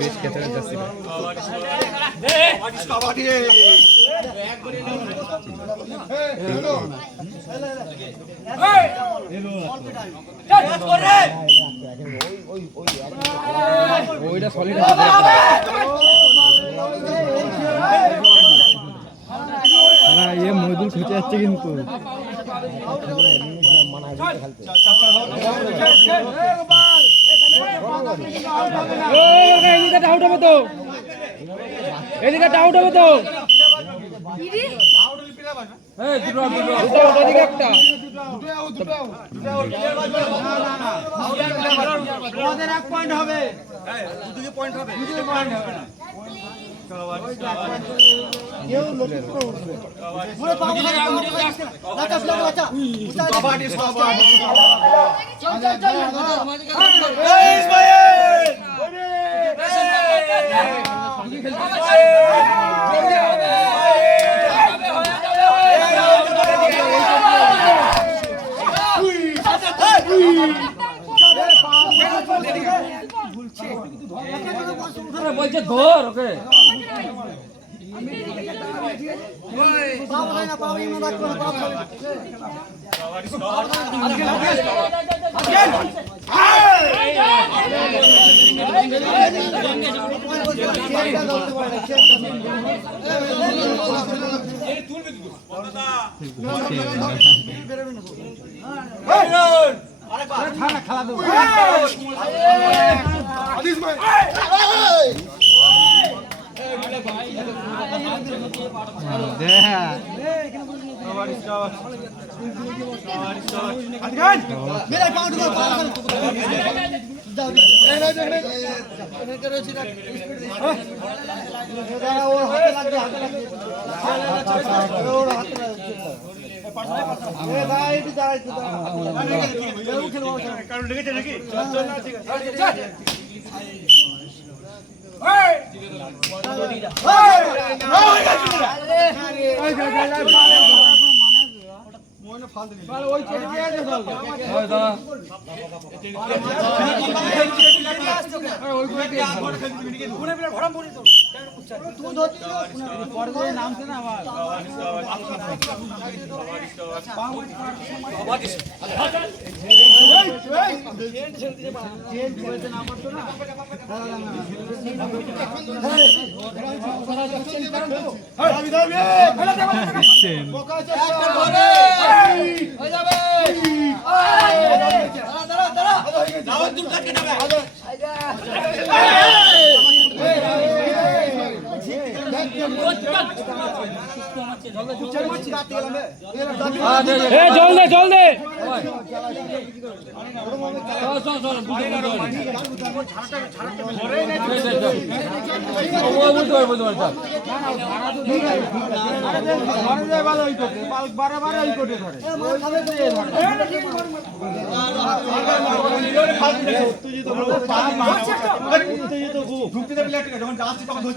বেশ খেতে যাচ্ছি ওইটা সলিড ये मजदूर खुঁজে যাচ্ছে কিন্তু এদিকে ডাউট হবে তো এদিকে ডাউট হবে তো এই দুটো এদিকে একটা আমাদের এক পয়েন্ট হবে দুটো পয়েন্ট হবে দুটো পয়েন্ট হবে না কেউ লোকের উপরে উঠবে পুরো পাবো বাচ্চা ফ্ল্যাগ বাচ্চা কবাডি কবাডি চল চল চল এই ভাই বলছে ধর ওকে খেলা দেবো কারণ লেগেছে নাকি জল দে জল দে উত্তেজিত